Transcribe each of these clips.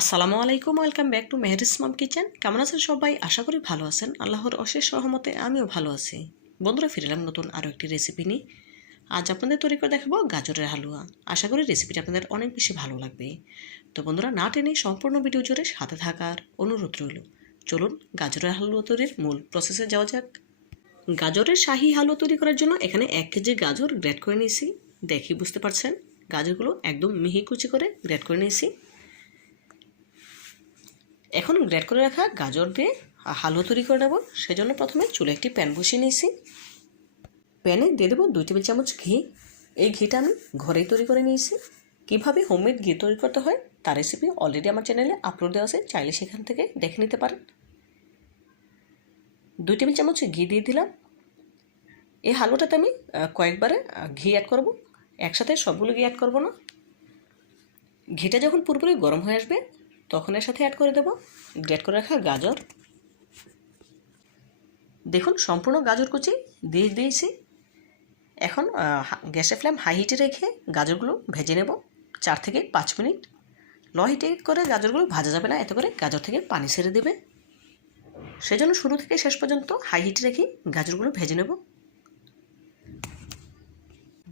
আসসালামু আলাইকুম, welcome back to Meher Islam kitchen. কেমন আছেন সবাই? আশা করি ভালো আছেন। আল্লাহর অশেষ সহমতে আমিও ভালো আছি। বন্ধুরা ফিরলাম নতুন আরও একটি রেসিপি নিয়ে। আজ আপনাদের তৈরি করে দেখাবো গাজরের হালুয়া। আশা করি রেসিপিটা আপনাদের অনেক বেশি ভালো লাগবে। তো বন্ধুরা, না টেনে সম্পূর্ণ ভিডিও জুড়ে সাথে থাকার অনুরোধ রইল। চলুন গাজরের হালুয়া তৈরির মূল প্রসেসে যাওয়া যাক। গাজরের শাহি হালুয়া তৈরি করার জন্য এখানে এক কেজি গাজর গ্রেড করে নিয়েছি। দেখি, বুঝতে পারছেন? গাজরগুলো একদম মিহি কুচি করে গ্রেড করে নিয়েছি। এখন গ্রেড করে রাখা গাজর দিয়ে হালুয়া তৈরি করে নেব। সেজন্য প্রথমে চুলে একটি প্যান বসিয়ে নিয়েছি। প্যানে দিয়ে দেবো দুই টেবিল চামচ ঘি। এই ঘিটা আমি ঘরেই তৈরি করে নিয়েছি। কীভাবে হোমমেড ঘি তৈরি করতে হয় তার রেসিপি অলরেডি আমার চ্যানেলে আপলোড দেওয়া আছে। চাইলে সেখান থেকে দেখে নিতে পারেন। দুই টেবিল চামচ ঘি দিয়ে দিলাম। এই হালুয়াটাতে আমি কয়েকবারে ঘি অ্যাড করব। একসাথে সবগুলো ঘি অ্যাড করব না। ঘিটা যখন পুরোপুরি গরম হয়ে আসবে তখন এর সাথে অ্যাড করে দেব। গ্রেট করে রাখা গাজর। দেখুন, সম্পূর্ণ গাজর কুচি দিয়ে দিয়েছি। এখন গ্যাসের ফ্লেম হাই হিটে রেখে গাজরগুলো ভেজে নেব চার থেকে পাঁচ মিনিট। লো হিটে করে গাজরগুলো ভাজা যাবে না, এতে করে গাজর থেকে পানি ছেড়ে দেবে। সেজন্য শুরু থেকে শেষ পর্যন্ত হাই হিটে রেখে গাজরগুলো ভেজে নেব।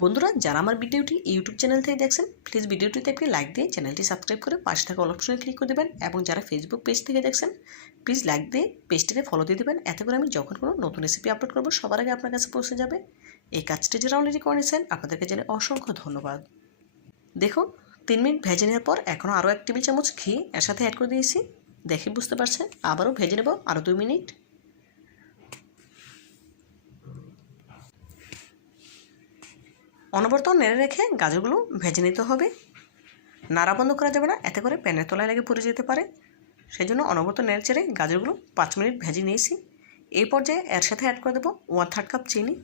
বন্ধুরা, যারা আমার ভিডিওটি ইউটিউব চ্যানেল থেকে দেখছেন প্লিজ ভিডিওটিতে একটি লাইক দিয়ে চ্যানেলটি সাবস্ক্রাইব করে পাশে থাকা অল অপশনে ক্লিক করে দেবেন এবং যারা ফেসবুক পেজ থেকে দেখছেন প্লিজ লাইক দিয়ে পেজটিতে ফলো দিয়ে দেবেন। এতে করে আমি যখন কোনো নতুন রেসিপি আপলোড করব, সবার আগে আপনার কাছে পৌঁছে যাবে। এই কাজটি যারা অলরেডি করে নিয়েছেন আপনাদেরকে জানে অসংখ্য ধন্যবাদ। দেখুন, তিন মিনিট ভেজে নেওয়ার পর এখনও আরও এক টেবিল চামচ ঘি এর সাথে অ্যাড করে দিয়েছি। দেখে বুঝতে পারছেন, আবারও ভেজে নেব আরও দুই মিনিট। অনবরত নেড়ে রেখে গাজরগুলো ভেজে নিতে হবে। নাড়া বন্ধ করা যাবে না, এতে করে প্যানের তলায় লেগে পড়ে যেতে পারে। সেই জন্য অনবরত নেড়ে চেড়ে গাজরগুলো পাঁচ মিনিট ভেজে নিয়েছি। এই পর্যায়ে এর সাথে অ্যাড করে দেবো ওয়ান থার্ড কাপ চিনি।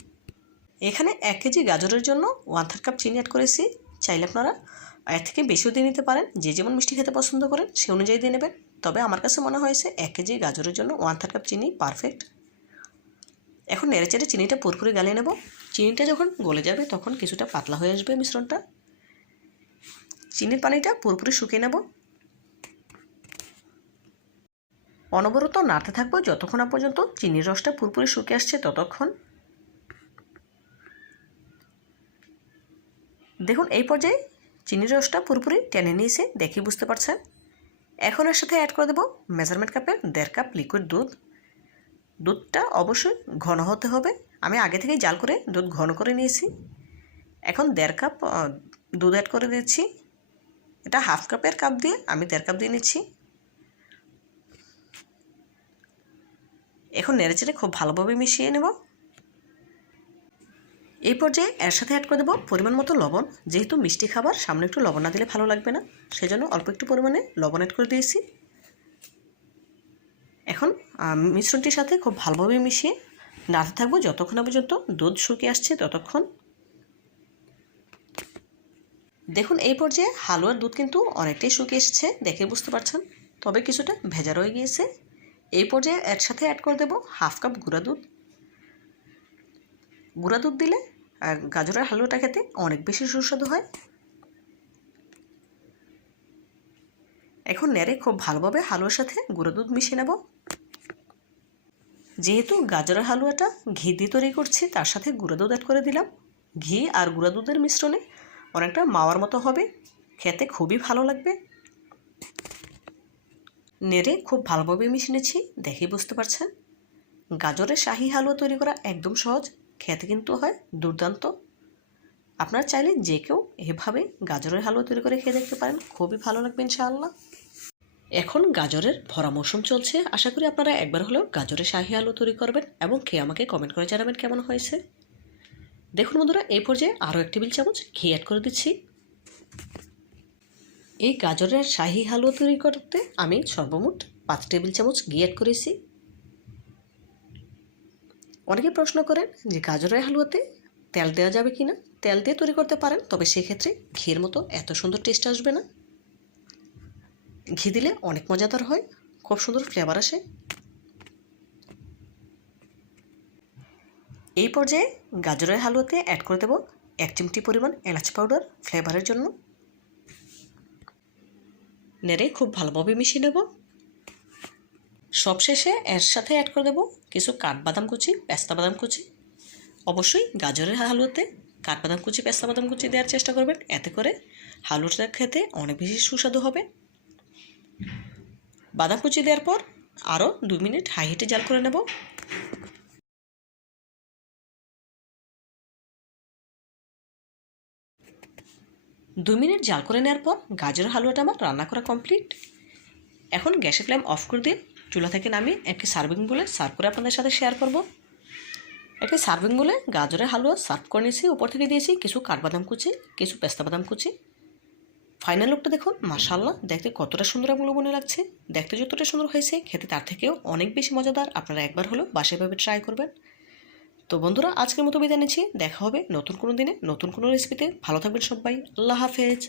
এখানে এক কেজি গাজরের জন্য ওয়ান থার্ড কাপ চিনি অ্যাড করেছি। চাইলে আপনারা এর থেকে বেশিও দিয়ে নিতে পারেন। যে যেমন মিষ্টি খেতে পছন্দ করেন, সে অনুযায়ী দিয়ে নেবেন। তবে আমার কাছে মনে হয়েছে এক কেজি গাজরের জন্য ওয়ান থার্ড কাপ চিনি পারফেক্ট এখন নেড়ে চেড়ে চিনিটা পুরপুরি গালিয়ে নেব। চিনিটা যখন গলে যাবে তখন কিছুটা পাতলা হয়ে আসবে মিশ্রণটা। চিনির পানিটা পুরোপুরি শুকিয়ে নেব। অনবরত নাড়তে থাকব যতক্ষণ না পর্যন্ত চিনির রসটা পুরোপুরি শুকিয়ে আসছে ততক্ষণ। দেখুন, এই পর্যায়ে চিনির রসটা পুরোপুরি টেনে নিয়েছে দেখি বুঝতে পারছেন। এখন এর সাথে অ্যাড করে দেবো মেজারমেন্ট কাপের দেড় কাপ লিকুইড দুধ। দুধটা অবশ্যই ঘন হতে হবে। আমি আগে থেকেই জাল করে দুধ ঘন করে নিয়েছি। এখন দেড় কাপ দুধ অ্যাড করে দিচ্ছি। এটা হাফ কাপের কাপ দিয়ে আমি দেড় কাপ দিয়ে নিচ্ছি। এখন নেড়েচেড়ে খুব ভালোভাবে মিশিয়ে নেব। এই পর্যায়ে এর সাথে অ্যাড করে দেবো পরিমাণ মতো লবণ। যেহেতু মিষ্টি খাবার, সামনে একটু লবণ না দিলে ভালো লাগবে না। সেজন্য অল্প একটু পরিমাণে লবণ অ্যাড করে দিয়েছি। এখন মিশ্রণটির সাথে খুব ভালোভাবে মিশিয়ে নাড়তে থাকব যতক্ষণ পর্যন্ত দুধ শুকিয়ে আসছে ততক্ষণ। দেখুন, এই পর্যায়ে হালুয়ার দুধ কিন্তু অনেকটাই শুকিয়ে এসেছে, দেখে বুঝতে পারছেন? তবে কিছুটা ভেজা রয়ে গিয়েছে। এই পর্যায়ে একসাথে অ্যাড করে দেবো হাফ কাপ গুঁড়া দুধ। গুঁড়া দুধ দিলে গাজরের হালুয়াটা খেতে অনেক বেশি সুস্বাদু হয়। এখন নেড়ে খুব ভালোভাবে হালুয়ার সাথে গুঁড়ো দুধ মিশিয়ে নেব। যেহেতু গাজরের হালুয়াটা ঘি দিয়ে তৈরি করছি, তার সাথে গুঁড়ো দুধ অ্যাড করে দিলাম। ঘি আর গুঁড়ো দুধের মিশ্রণে অনেকটা মাওয়ার মতো হবে। খেতে খুবই ভালো লাগবে। নেড়ে খুব ভালোভাবে মিশিয়ে নিচ্ছি, দেখে বুঝতে পারছেন? গাজরের শাহি হালুয়া তৈরি করা একদম সহজ, খেতে কিন্তু হয় দুর্দান্ত। আপনারা চাইলে যে কেউ এভাবে গাজরের হালুয়া তৈরি করে খেয়ে দেখতে পারেন, খুবই ভালো লাগবে ইনশাআল্লাহ। এখন গাজরের ভরা মৌসুম চলছে। আশা করি আপনারা একবার হলেও গাজরের শাহি আলু তৈরি করবেন এবং খেয়ে আমাকে কমেন্ট করে জানাবেন কেমন হয়েছে। দেখুন বন্ধুরা, এই পর্যায়ে আরও এক টেবিল চামচ ঘি অ্যাড করে দিচ্ছি। এই গাজরের শাহি হালুয়া তৈরি করতে আমি সর্বমোট পাঁচ টেবিল চামচ ঘি অ্যাড করেছি। অনেকে প্রশ্ন করেন যে গাজরের হালুয়াতে তেল দেওয়া যাবে কি না তেল দিয়ে তৈরি করতে পারেন, তবে সেক্ষেত্রে ঘির মতো এত সুন্দর টেস্ট আসবে না। ঘি দিলে অনেক মজাদার হয়। খুব সুন্দর ফ্লেভার আসে। এই পর্যায়ে গাজরের হালুয়াতে অ্যাড করে দেব এক চিমটি পরিমাণ এলাচ পাউডার ফ্লেভারের জন্য। নেড়ে খুব ভালোভাবে মিশিয়ে নেব। সবশেষে এর সাথে অ্যাড করে দেবো কিছু কাঠবাদাম কুচি, পেস্তা বাদাম কুচি। অবশ্যই গাজরের হালুয়াতে কাঠবাদাম কুচি, পেস্তা বাদাম কুচি দেওয়ার চেষ্টা করবেন। এতে করে হালুয়াটা খেতে অনেক বেশি সুস্বাদু হবে। বাদাম কুচি দেওয়ার পর আরও দুই মিনিট হাই হিটে জাল করে নেব। দু মিনিট জাল করে নেওয়ার পর গাজরের হালুয়াটা আমার রান্না করা কমপ্লিট। এখন গ্যাসের ফ্লেম অফ করে দিয়ে চুলা থেকে নামিয়ে একটি সার্ভিং বলে সার্ভ করে আপনাদের সাথে শেয়ার করব। একটি সার্ভিং বলে গাজরের হালুয়া সার্ভ করে নিয়েছি। উপর থেকে দিয়েছি কিছু কাঠবাদাম কুচি, কিছু পেস্তা বাদাম কুচি ফাইনাল লুকটা দেখুন মাশাল্লাহ দেখতে কতটা সুন্দর এবং মনে লাগছে। দেখতে যতটা সুন্দর হয়েছে, খেতে তার থেকেও অনেক বেশি মজাদার। আপনারা একবার হলেও বাসায়ভাবে ট্রাই করবেন। তো বন্ধুরা, আজকের মতো বিদায় নিচ্ছি। দেখা হবে নতুন কোনো দিনে, নতুন কোনো রেসিপিতে ভালো থাকবেন সবাই। আল্লাহ হাফেজ।